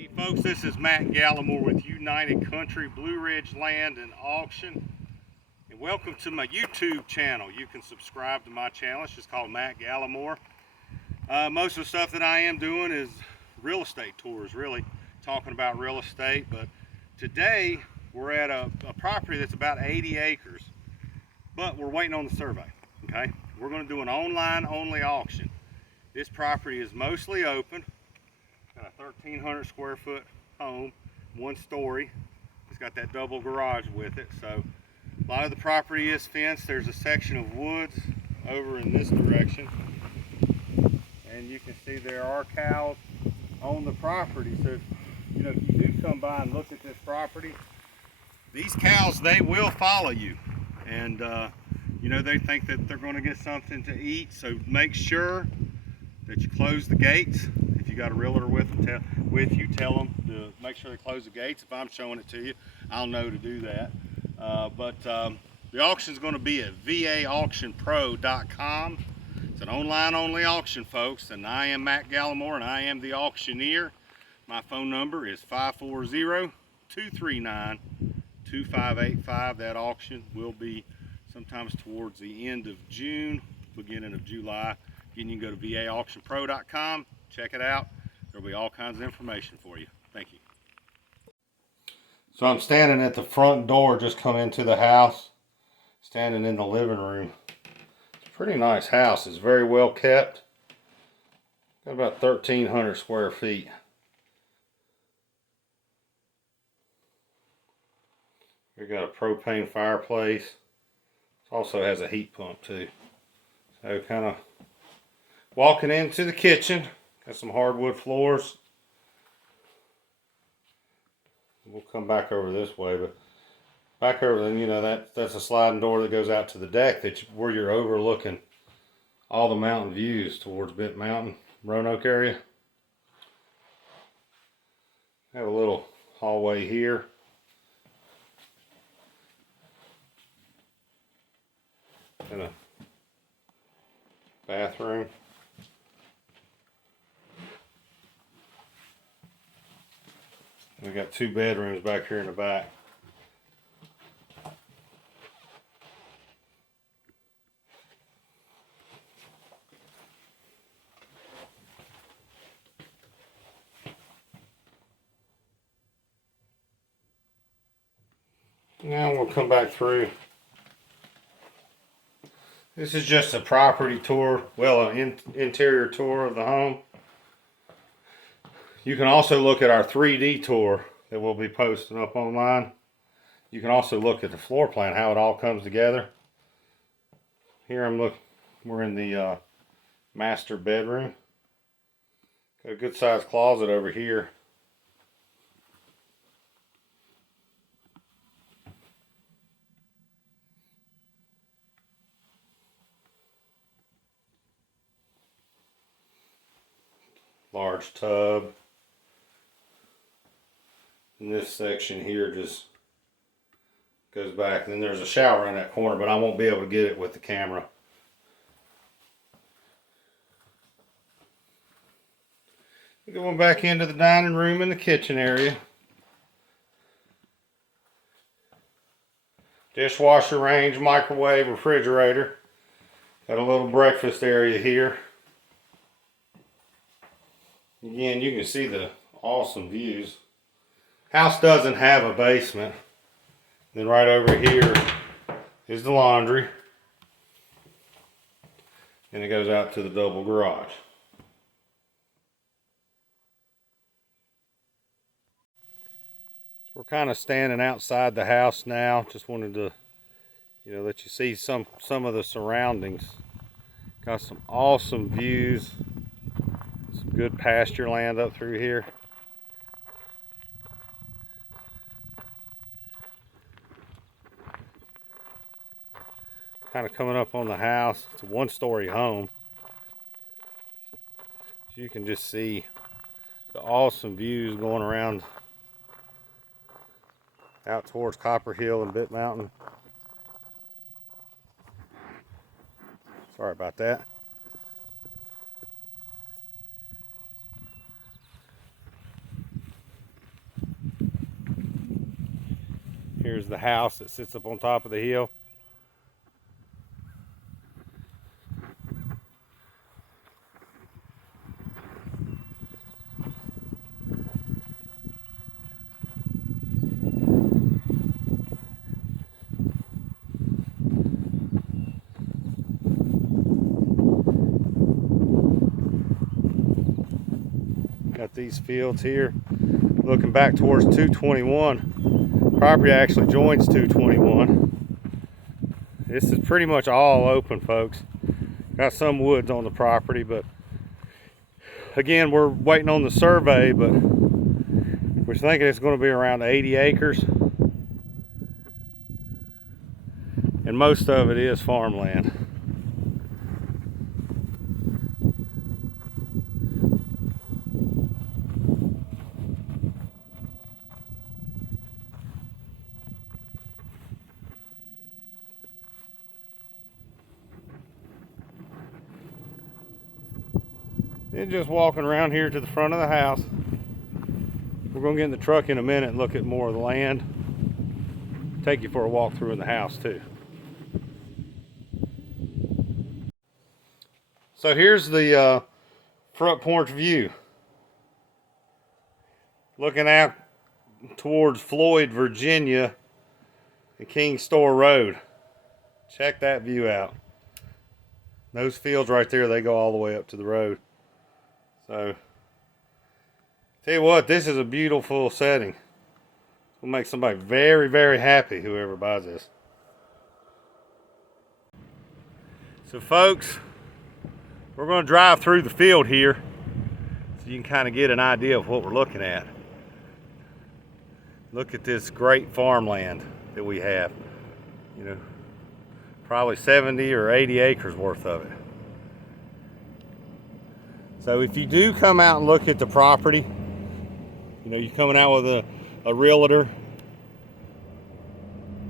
Hey folks, this is Matt Gallimore with United Country Blue Ridge Land and Auction, and welcome to my YouTube channel. You can subscribe to my channel. It's just called Matt Gallimore. Most of the stuff that I am doing is real estate tours, really talking about real estate. But today we're at a property that's about 80 acres, but we're waiting on the survey. Okay, we're going to do an online only auction. This property is mostly open. Got a 1,300 square foot home, one story. It's got that double garage with it. So a lot of the property is fenced. There's a section of woods over in this direction. And you can see there are cows on the property. So, you know, if you do come by and look at this property, these cows, they will follow you. And, you know, they think that they're going to get something to eat. So make sure that you close the gates. If you got a realtor with you, tell them to make sure they close the gates. If I'm showing it to you, I'll know to do that. The auction is going to be at vaauctionpro.com. It's an online only auction, folks, and I am Matt Gallimore and I am the auctioneer. My phone number is 540-239-2585. That auction will be sometimes towards the end of June, beginning of July. Again, you can go to vaauctionpro.com, check it out. There'll be all kinds of information for you. Thank you. So I'm standing at the front door, just come into the house, standing in the living room. It's a pretty nice house. It's very well kept. Got about 1,300 square feet. We got a propane fireplace. It also has a heat pump too. So kind of walking into the kitchen, got some hardwood floors. We'll come back over this way, but back over then, you know, that's a sliding door that goes out to the deck where you're overlooking all the mountain views towards Bent Mountain, Roanoke area. Have a little hallway here. And a bathroom. We got two bedrooms back here in the back. Now we'll come back through. This is just a property tour, well, an interior tour of the home. You can also look at our 3D tour that we'll be posting up online. You can also look at the floor plan, how it all comes together. Here we're in the master bedroom. Got a good sized closet over here. Large tub. And this section here just goes back. And then there's a shower in that corner, but I won't be able to get it with the camera. Going back into the dining room and the kitchen area. Dishwasher range, microwave, refrigerator. Got a little breakfast area here. Again, you can see the awesome views. House doesn't have a basement. Then right over here is the laundry. And it goes out to the double garage. So we're kind of standing outside the house now. Just wanted to, you know, let you see some of the surroundings. Got some awesome views. Some good pasture land up through here. Kind of coming up on the house. It's a one-story home. So you can just see the awesome views going around out towards Copper Hill and Bent Mountain. Sorry about that. Here's the house that sits up on top of the hill. Got these fields here looking back towards 221. Property actually joins 221. This is pretty much all open, folks. Got some woods on the property, but again, we're waiting on the survey, but we're thinking it's going to be around 80 acres. And most of it is farmland. And just walking around here to the front of the house. We're going to get in the truck in a minute and look at more of the land. Take you for a walk through in the house too. So here's the front porch view. Looking out towards Floyd, Virginia and King Store Road. Check that view out. Those fields right there, they go all the way up to the road. So, tell you what, this is a beautiful setting. Will make somebody very, very happy, whoever buys this. So folks, we're going to drive through the field here so you can kind of get an idea of what we're looking at. Look at this great farmland that we have. You know, probably 70 or 80 acres worth of it. So if you do come out and look at the property, you know, you're coming out with a realtor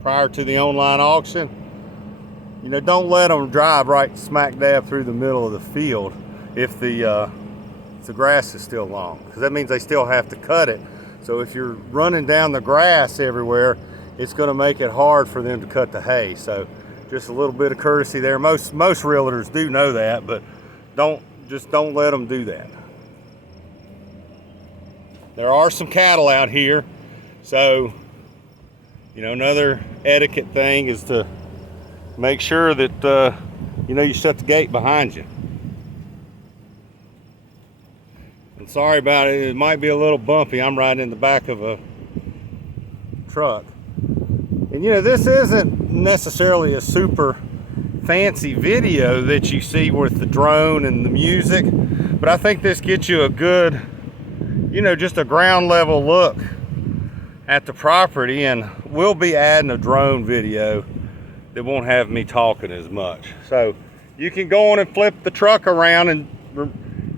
prior to the online auction, you know, don't let them drive right smack dab through the middle of the field if the grass is still long, because that means they still have to cut it. So if you're running down the grass everywhere, it's going to make it hard for them to cut the hay. So just a little bit of courtesy there. Most realtors do know that, but just don't let them do that. There are some cattle out here, so you know, another etiquette thing is to make sure that you know, you shut the gate behind you. And sorry about it, it might be a little bumpy. I'm riding in the back of a truck. And you know, this isn't necessarily a super fancy video that you see with the drone and the music, but I think this gets you a good, you know, just a ground level look at the property. And we'll be adding a drone video that won't have me talking as much, so you can go on and flip the truck around and,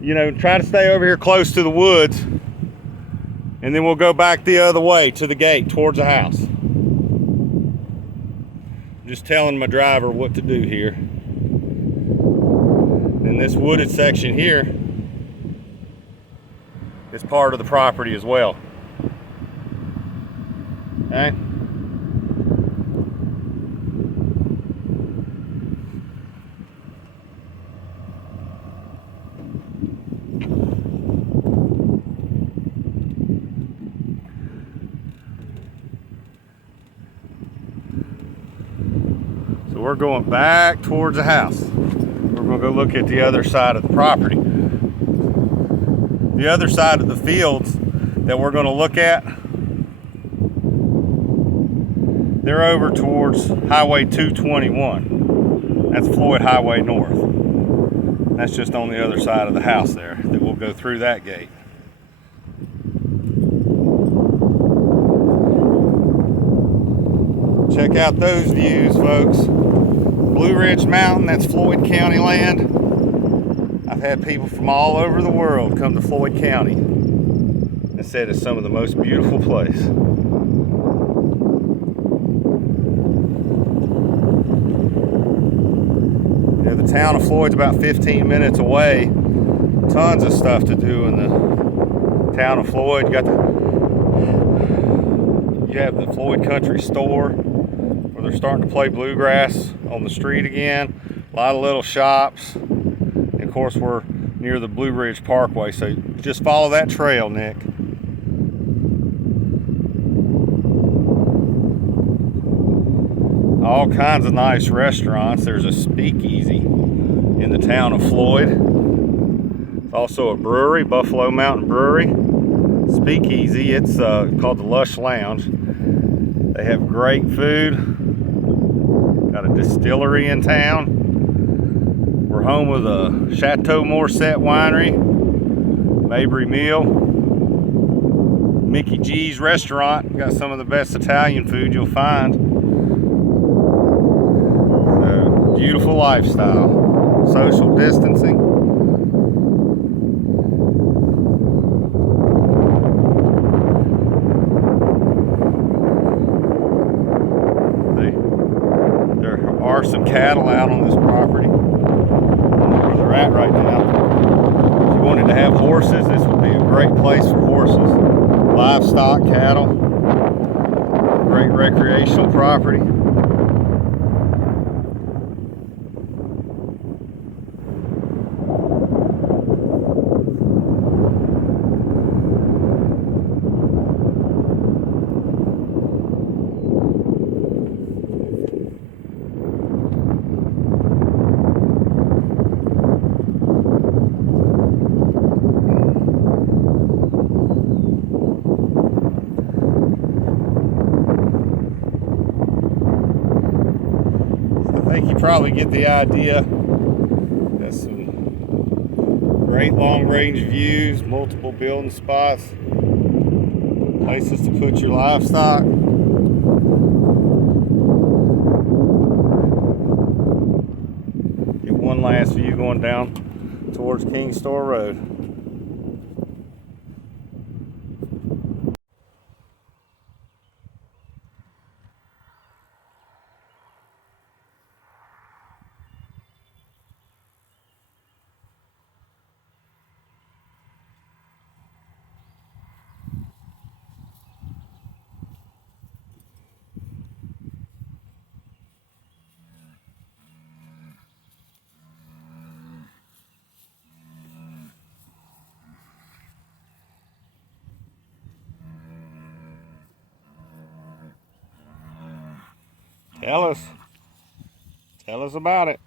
you know, try to stay over here close to the woods, and then we'll go back the other way to the gate towards the house. Just telling my driver what to do here. And this wooded section here is part of the property as well. Okay. So we're going back towards the house. We're going to go look at the other side of the property. The other side of the fields that we're going to look at, they're over towards Highway 221. That's Floyd Highway North. That's just on the other side of the house there, that we'll go through that gate. Check out those views, folks. Blue Ridge Mountain, that's Floyd County land. I've had people from all over the world come to Floyd County and said it's some of the most beautiful place. You know, the town of Floyd's about 15 minutes away. Tons of stuff to do in the town of Floyd. You You have the Floyd Country Store, where they're starting to play bluegrass on the street again. A lot of little shops. And of course, we're near the Blue Ridge Parkway, so just follow that trail, Nick. All kinds of nice restaurants. There's a speakeasy in the town of Floyd. There's also a brewery, Buffalo Mountain Brewery. Speakeasy, it's called the Lush Lounge. They have great food. Got a distillery in town. We're home with a Chateau Morset Winery, Mabry Mill, Mickey G's Restaurant. Got some of the best Italian food you'll find. So, beautiful lifestyle. Social distancing. There are some cattle out on this property. Where they're at right now. If you wanted to have horses, this would be a great place for horses. Livestock, cattle, great recreational property. I think you probably get the idea. Got some great long-range views, multiple building spots, places to put your livestock. Get one last view going down towards King Store Road. Tell us about it.